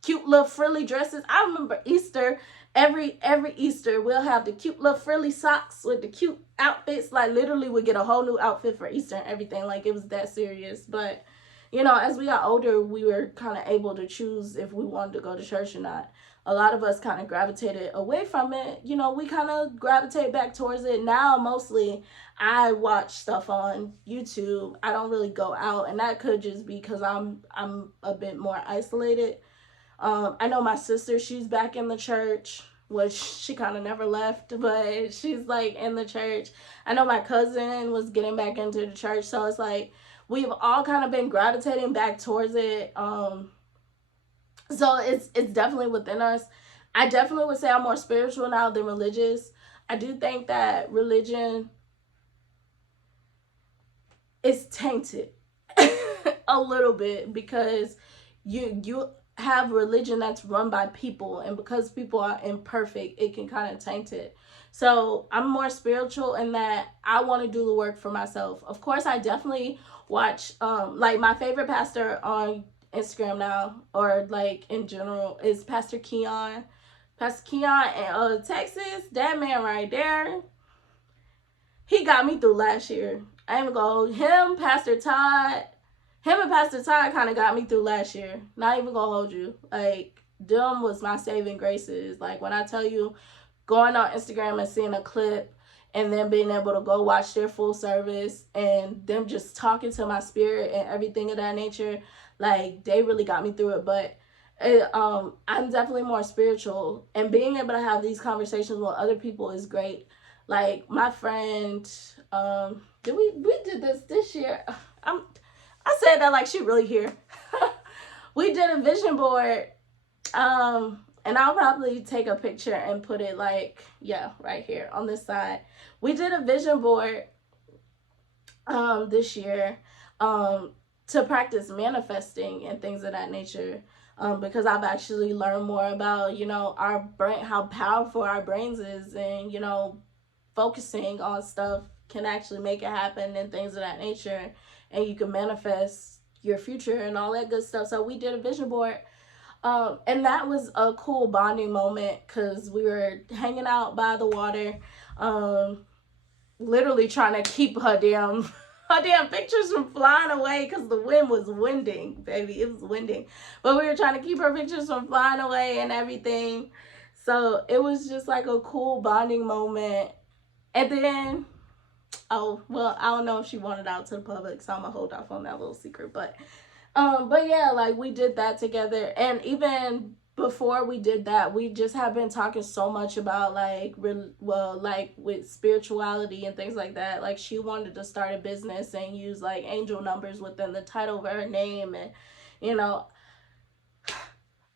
cute little frilly dresses. I remember Easter. Every Easter we'll have the cute little frilly socks with the cute outfits. Like, literally we get a whole new outfit for Easter and everything. Like, it was that serious. But you know, as we got older, we were kind of able to choose if we wanted to go to church or not. A lot of us kind of gravitated away from it. You know, we kind of gravitate back towards it. Now mostly I watch stuff on YouTube. I don't really go out, and that could just be because I'm a bit more isolated. I know my sister, she's back in the church, which she kind of never left, but she's like in the church. I know my cousin was getting back into the church, so it's like we've all kind of been gravitating back towards it. So it's definitely within us. I definitely would say I'm more spiritual now than religious. I do think that religion is tainted a little bit because you have religion that's run by people, and because people are imperfect, it can kind of taint it. So I'm more spiritual in that I want to do the work for myself. Of course, I definitely watch like my favorite pastor on Instagram now, or like in general, is Pastor Keon. Pastor Keon in Texas, that man right there, he got me through last year. I ain't gonna hold him, Pastor Todd. Him and Pastor Todd kind of got me through last year. Not even gonna hold you. Like, them was my saving graces. Like, when I tell you, going on Instagram and seeing a clip and then being able to go watch their full service and them just talking to my spirit and everything of that nature, like, they really got me through it. But I'm definitely more spiritual, and being able to have these conversations with other people is great. Like, my friend, did we did this year? I said that like she really here. We did a vision board, and I'll probably take a picture and put it like, yeah, right here on this side. We did a vision board this year to practice manifesting and things of that nature. Because I've actually learned more about, you know, our brain, how powerful our brains is, and, you know, focusing on stuff can actually make it happen and things of that nature, and you can manifest your future and all that good stuff. So we did a vision board, and that was a cool bonding moment because we were hanging out by the water, literally trying to keep her damn pictures from flying away because the wind was winding, baby. It was winding. But we were trying to keep her pictures from flying away and everything. So it was just like a cool bonding moment. And then, oh, well, I don't know if she wanted out to the public, so I'm gonna hold off on that little secret. But yeah, like, we did that together. And even before we did that, we just have been talking so much about like like with spirituality and things like that. Like, she wanted to start a business and use like angel numbers within the title of her name, and you know,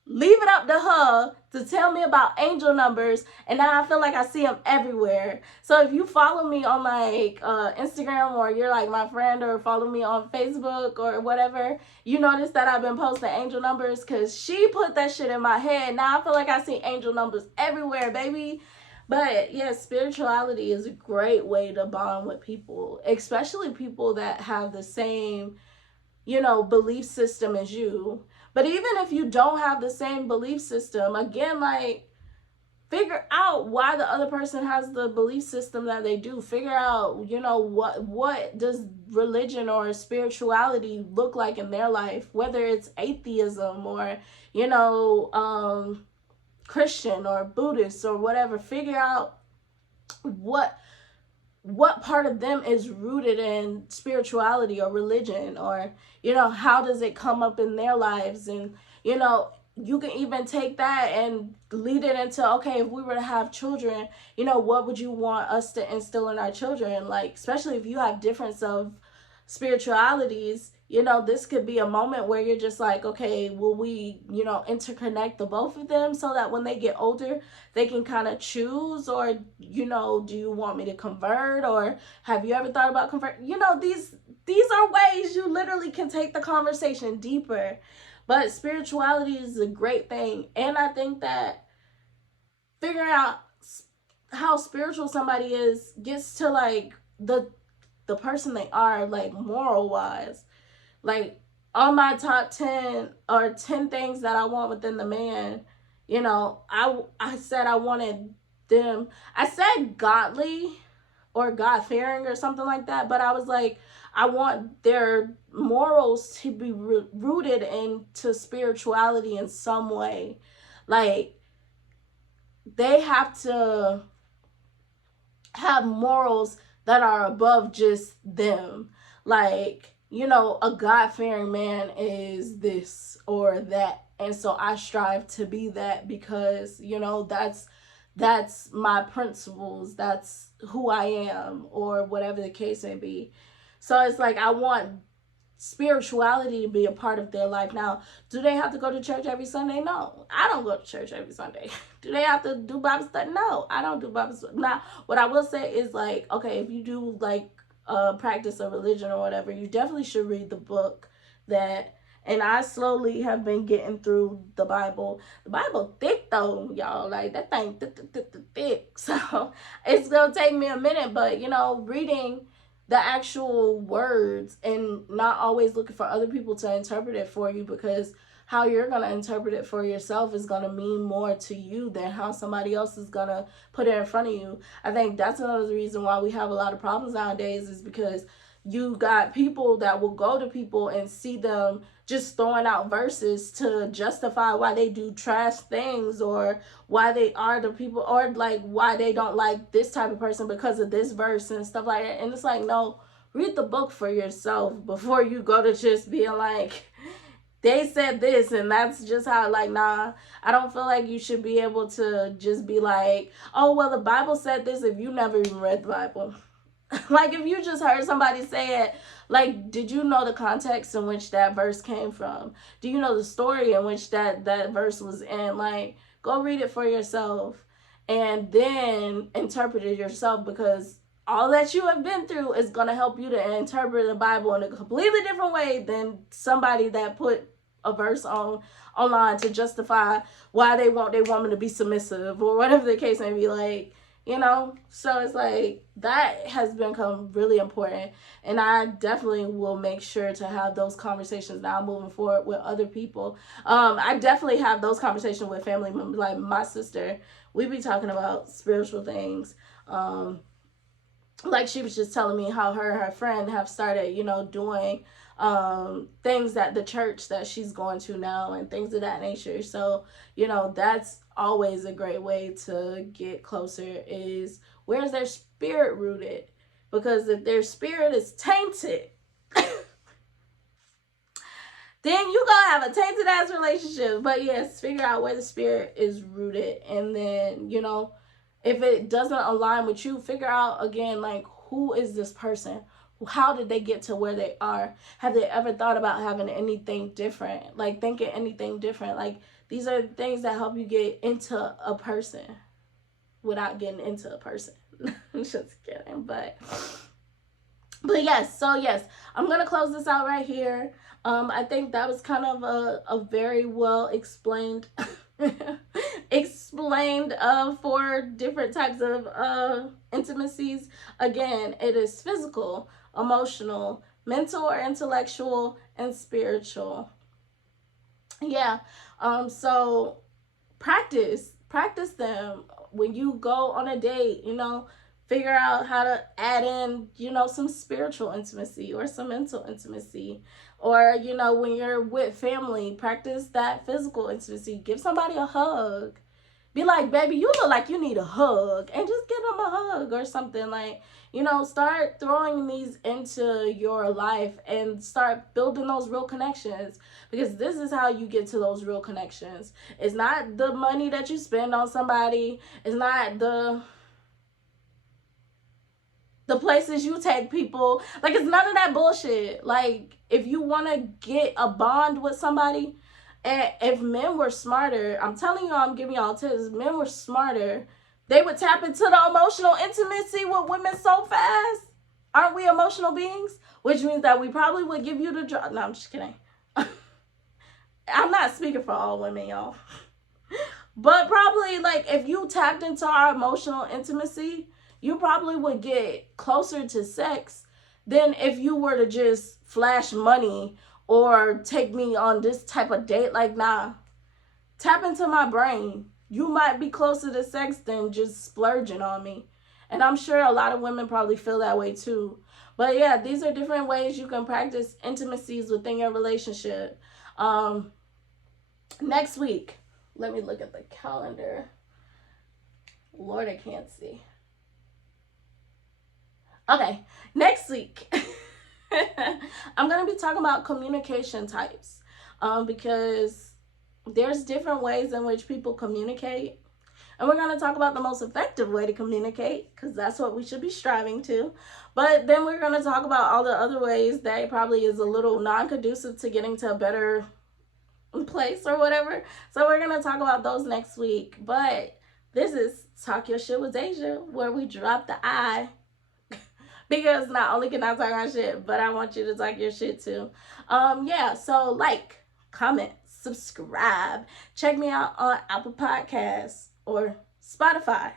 leave it up to her to tell me about angel numbers, and now I feel like I see them everywhere. So if you follow me on like Instagram, or you're like my friend, or follow me on Facebook or whatever, you notice that I've been posting angel numbers because she put that shit in my head. Now I feel like I see angel numbers everywhere, baby. But yeah, spirituality is a great way to bond with people, especially people that have the same, you know, belief system as you. But even if you don't have the same belief system, again, like, figure out why the other person has the belief system that they do. Figure out, you know, what does religion or spirituality look like in their life, whether it's atheism or, you know, Christian or Buddhist or whatever. Figure out what part of them is rooted in spirituality or religion, or, you know, how does it come up in their lives. And, you know, you can even take that and lead it into, okay, if we were to have children, you know, what would you want us to instill in our children? Like, especially if you have difference of spiritualities, you know, this could be a moment where you're just like, okay, will we, you know, interconnect the both of them so that when they get older, they can kind of choose? Or, you know, do you want me to convert? Or have you ever thought about convert? You know, these are ways you literally can take the conversation deeper. But spirituality is a great thing. And I think that figuring out how spiritual somebody is gets to like the person they are, like moral wise. Like on my top 10 or 10 things that I want within the man, you know, I said I wanted them, I said godly or God fearing or something like that, but I was like, I want their morals to be rooted into spirituality in some way. Like they have to have morals that are above just them. Like, you know, a God fearing man is this or that. And so I strive to be that because, you know, that's my principles, that's who I am, or whatever the case may be. So it's like I want spirituality to be a part of their life. Now, do they have to go to church every Sunday? No, I don't go to church every Sunday. Do they have to do Bible study? No, I don't do Bible study. Now, what I will say is like, okay, if you do like practice a religion or whatever, you definitely should read the book that. And I slowly have been getting through the Bible. The Bible thick though, y'all. Like that thing thick. So it's gonna take me a minute, but you know, reading the actual words and not always looking for other people to interpret it for you, because how you're going to interpret it for yourself is going to mean more to you than how somebody else is going to put it in front of you. I think that's another reason why we have a lot of problems nowadays, is because you got people that will go to people and see them just throwing out verses to justify why they do trash things, or why they are the people, or like why they don't like this type of person because of this verse and stuff like that. And it's like, no, read the book for yourself before you go to just being like, they said this and that's just how. Like, nah, I don't feel like you should be able to just be like, oh well, the Bible said this, if you never even read the Bible. Like, if you just heard somebody say it, like, did you know the context in which that verse came from? Do you know the story in which that verse was in? Like, go read it for yourself and then interpret it yourself, because all that you have been through is going to help you to interpret the Bible in a completely different way than somebody that put a verse online to justify why they want their woman to be submissive or whatever the case may be. Like, you know, so it's like that has become really important, and I definitely will make sure to have those conversations now moving forward with other people. I definitely have those conversations with family members. Like my sister, we be talking about spiritual things. Like she was just telling me how her and her friend have started, you know, doing things at the church that she's going to now and things of that nature. So, you know, that's always a great way to get closer, is where's their spirit rooted? Because if their spirit is tainted, then you gonna have a tainted ass relationship. But yes, figure out where the spirit is rooted, and then, you know, if it doesn't align with you, figure out again, like, who is this person? How did they get to where they are? Have they ever thought about having anything different? Like, thinking anything different? Like, these are things that help you get into a person without getting into a person. Just kidding. But yes, so yes, I'm going to close this out right here. I think that was kind of a very well explained for different types of intimacies. Again, it is physical, emotional, mental or intellectual, and spiritual. Yeah. So practice them when you go on a date. You know, figure out how to add in, you know, some spiritual intimacy or some mental intimacy. Or, you know, when you're with family, practice that physical intimacy. Give somebody a hug. Be like, baby, you look like you need a hug, and just give them a hug or something. Like, you know, start throwing these into your life and start building those real connections, because this is how you get to those real connections. It's not the money that you spend on somebody. It's not the places you take people. Like, it's none of that bullshit. Like, if you want to get a bond with somebody, and if men were smarter, I'm telling you, I'm giving y'all tips. Men were smarter, they would tap into the emotional intimacy with women so fast. Aren't we emotional beings? Which means that we probably would give you the drop. No, I'm just kidding. I'm not speaking for all women, y'all. But probably, like, if you tapped into our emotional intimacy, you probably would get closer to sex than if you were to just flash money or take me on this type of date. Like, nah. Tap into my brain. You might be closer to sex than just splurging on me. And I'm sure a lot of women probably feel that way too. But yeah, these are different ways you can practice intimacies within your relationship. Next week, let me look at the calendar. Lord, I can't see. Okay, next week, I'm going to be talking about communication types because there's different ways in which people communicate. And we're going to talk about the most effective way to communicate because that's what we should be striving to. But then we're going to talk about all the other ways that probably is a little non-conducive to getting to a better place or whatever. So we're going to talk about those next week. But this is Talk Your Shit with Deja, where we drop the I. Because not only can I talk my shit, but I want you to talk your shit too. Yeah, so like, comment, subscribe. Check me out on Apple Podcasts or Spotify,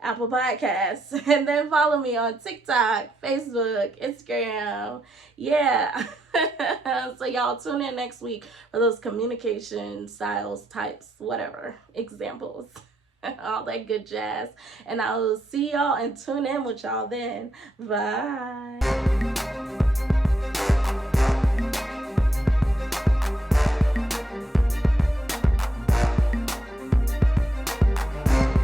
Apple Podcasts. And then follow me on TikTok, Facebook, Instagram. Yeah. So y'all tune in next week for those communication styles, types, whatever, examples. All that good jazz. And I will see y'all and tune in with y'all then. Bye.